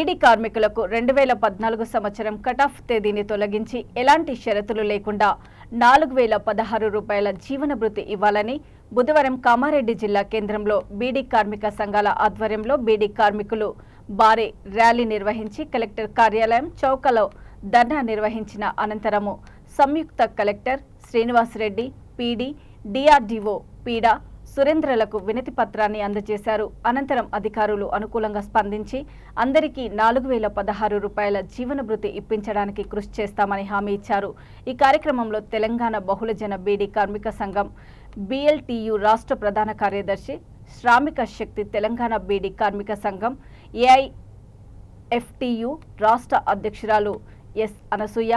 బీడీ కార్మికులకు 2014 సంవత్సరం కటాఫ్ తేదీని తొలగించి ఎలాంటి షరతులు లేకుండా 4016 రూపాయల జీవన భృతి ఇవ్వాలని బుధవారం కామారెడ్డి జిల్లా కేంద్రంలో బీడీ కార్మిక సంఘాల ఆధ్వర్యంలో బీడీ కార్మికులు భారీ ర్యాలీ నిర్వహించి కలెక్టర్ కార్యాలయం చౌకలో ధర్నా నిర్వహించిన అనంతరము సంయుక్త collector Srinivas Reddy PD DRDO పీడా సురేంద్రలకు వినతి పత్రాన్ని అందజేశారు. అనంతరం అధికారులు అనుకూలంగా స్పందించి అందరికీ 4016 రూపాయల జీవన భృతి ఇప్పించడానికి కృషి చేస్తామని హామీ ఇచ్చారు. ఈ కార్యక్రమంలో తెలంగాణ బహుళజన బీడీ కార్మిక సంఘం BLTU రాష్ట్ర ప్రధాన కార్యదర్శి, శ్రామిక శక్తి తెలంగాణ బీడీ కార్మిక సంఘం AIFTU రాష్ట్ర అధ్యక్షురాలు ఎస్ అనసూయ,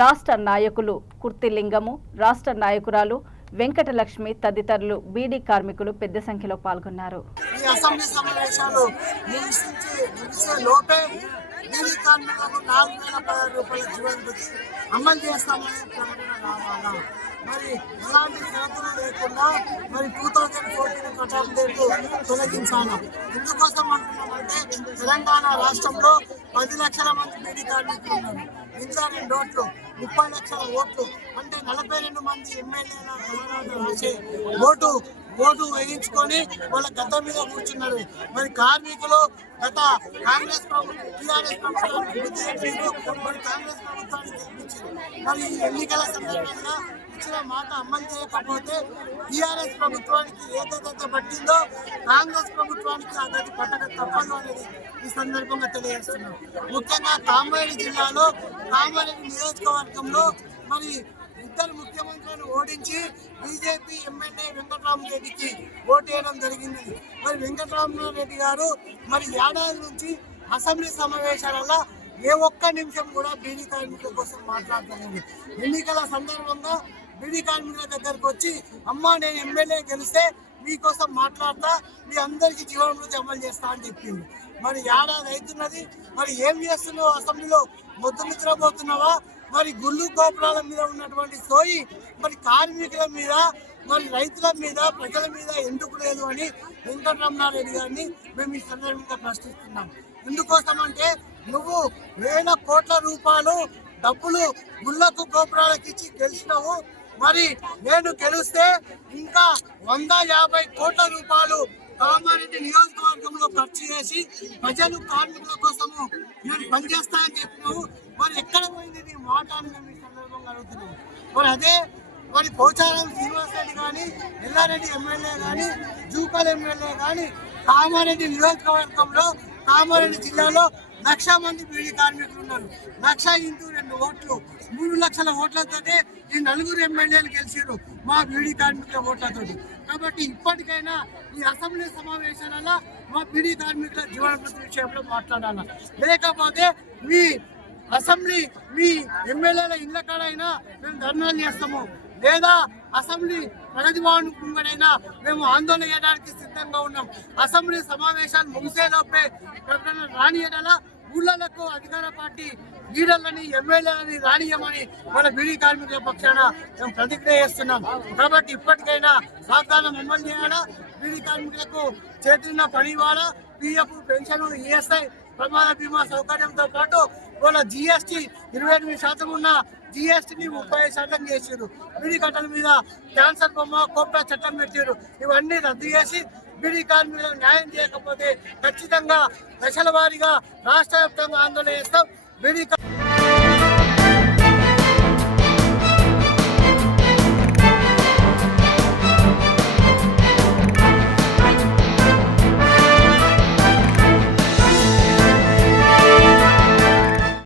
రాష్ట్ర నాయకులు కుర్తిలింగము, రాష్ట్ర నాయకురాలు వెంకటలక్ష్మి తదితరులు బీడీ కార్మికులు పెద్ద సంఖ్యలో పాల్గొన్నారు. ఈ అసెంబ్లీ సమావేశాలు ముగిసే లోపే బీడీ కార్మికులకు 4016 రూపాయల జీవన భృతి అమలు చేస్తామని ప్రకటన రావాలా, మరి ఎలాంటి షరతులు లేకుండా మరి 2014 కటాఫ్ డేట్ తొలగించాలి. ఎందుకోసం అంటున్నామంటే తెలంగాణ రాష్ట్రంలో 10 లక్షల మంది బీడీ కార్మికులు ఉన్నారు. ఇంకా 2 ఓట్లు 30 లక్షల ఓట్లు అంటే 42 మంది ఎమ్మెల్యేల రాసే ఓటు వేయించుకొని వాళ్ళ గత మీద కూర్చున్నారు. మరి కార్మికులు గత కాంగ్రెస్ టీఆర్ఎస్ ప్రభుత్వానికి మరి కాంగ్రెస్ ప్రభుత్వాన్ని గెలిపించారు. మరి ఎన్నికల సందర్భంగా ఇచ్చిన మాట అమలు చేయకపోతే టీఆర్ఎస్ ప్రభుత్వానికి ఏదైతే పట్టిందో కాంగ్రెస్ ప్రభుత్వానికి అది పట్టక తప్పదు అనేది ఈ సందర్భంగా తెలియజేస్తున్నాం. ముఖ్యంగా కామారెడ్డి జిల్లాలో కామారెడ్డి నియోజకవర్గంలో మరి 2 ముఖ్యమంత్రులను ఓడించి బీజేపీ ఎమ్మెల్యే వెంకటరామరెడ్డికి ఓటు వేయడం జరిగింది. మరి వెంకటరామరెడ్డి గారు మరి ఏడాది నుంచి అసెంబ్లీ సమావేశాలలో ఏ ఒక్క నిమిషం కూడా బీడీ కార్మికుల కోసం మాట్లాడలేదు. ఎన్నికల సందర్భంగా బీడీ కార్మికుల దగ్గరకు వచ్చి అమ్మా నేను ఎమ్మెల్యే గెలిస్తే మీకోసం మాట్లాడతా, మీ అందరికీ జీవన భృతి అమలు చేస్తా అని చెప్పింది. మరి ఏడాది అవుతున్నది, మరి ఏం చేస్తున్నావు? అసెంబ్లీలో మొద్దు నిద్రపోతున్నావా? మరి గుళ్ళు గోపురాల మీద ఉన్నటువంటి సోయి మరి కార్మికుల మీద మరి రైతుల మీద ప్రజల మీద ఎందుకు లేదు అని వెంకటరమణారెడ్డి గారిని మేము ఈ సందర్భంగా ప్రశ్నిస్తున్నాం. ఎందుకోసం అంటే నువ్వు వేల కోట్ల రూపాయలు డబ్బులు గుళ్ళకు గోపురాలకు ఇచ్చి గెలిచినావు. మరి నేను గెలిస్తే ఇంకా 150 కోట్ల రూపాయలు కామారెడ్డి నియోజకవర్గంలో ఖర్చు చేసి ప్రజలు కార్మికుల కోసము నేను పనిచేస్తానని చెప్పినావు. మరి ఎక్కడ పోయింది నీ మాట అని మేము ఈ సందర్భంగా అడుగుతున్నాము. మరి అదే మరి పోచారం శ్రీనివాస్ రెడ్డి కానీ, ఎల్లారెడ్డి ఎమ్మెల్యే కానీ, జూకల్ ఎమ్మెల్యే కానీ కామారెడ్డి నియోజకవర్గంలో కామారెడ్డి జిల్లాలో 1,00,000 మంది బీడీ కార్మికులు ఉన్నారు. 1,00,000 × 2 ఓట్లు 3 లక్షల ఓట్లతోనే ఈ 4 ఎమ్మెల్యేలు గెలిచారు మా బీడీ కార్మికుల ఓట్లతో. కాబట్టి ఇప్పటికైనా ఈ అసెంబ్లీ సమావేశాలలో మా బీడీ కార్మికుల జీవన భృతి విషయంలో మాట్లాడాలి. లేకపోతే మీ అసెంబ్లీ మీ ఎమ్మెల్యేల ఇళ్ల కాడైనా మేము ధర్నాలు చేస్తాము, లేదా అసెంబ్లీ ప్రగతి భవన్ ముంగడైనా మేము ఆందోళన చేయడానికి సిద్ధంగా ఉన్నాం. అసెంబ్లీ సమావేశాలు ముగిసేలోపే ప్రకటన రానియడలా ఊళ్ళకు అధికార పార్టీ లీడర్లని ఎమ్మెల్యేలని రానియమని మన బీడీ కార్మికుల పక్షాన మేము ప్రతిజ్ఞ చేస్తున్నాం. కాబట్టి ఇప్పటికైనా వాగ్దానం అమలు చేయాలా, బీడీ కార్మికులకు చేతున్న పని ఇవ్వాలా, PF పెన్షన్, ESI ప్రమాద బీమా సౌకర్యంతో పాటు వాళ్ళ GST 28% ఉన్న GSTని 30% చేసారు. బీడీ కట్టల మీద క్యాన్సర్ బొమ్మ కోప్రా చట్టం పెట్టారు. ఇవన్నీ రద్దు చేసి బీడీ కార్మికులకు న్యాయం చేయకపోతే ఖచ్చితంగా దశల వారీగా రాష్ట్ర వ్యాప్తంగా ఆందోళన చేస్తాం. బీడీ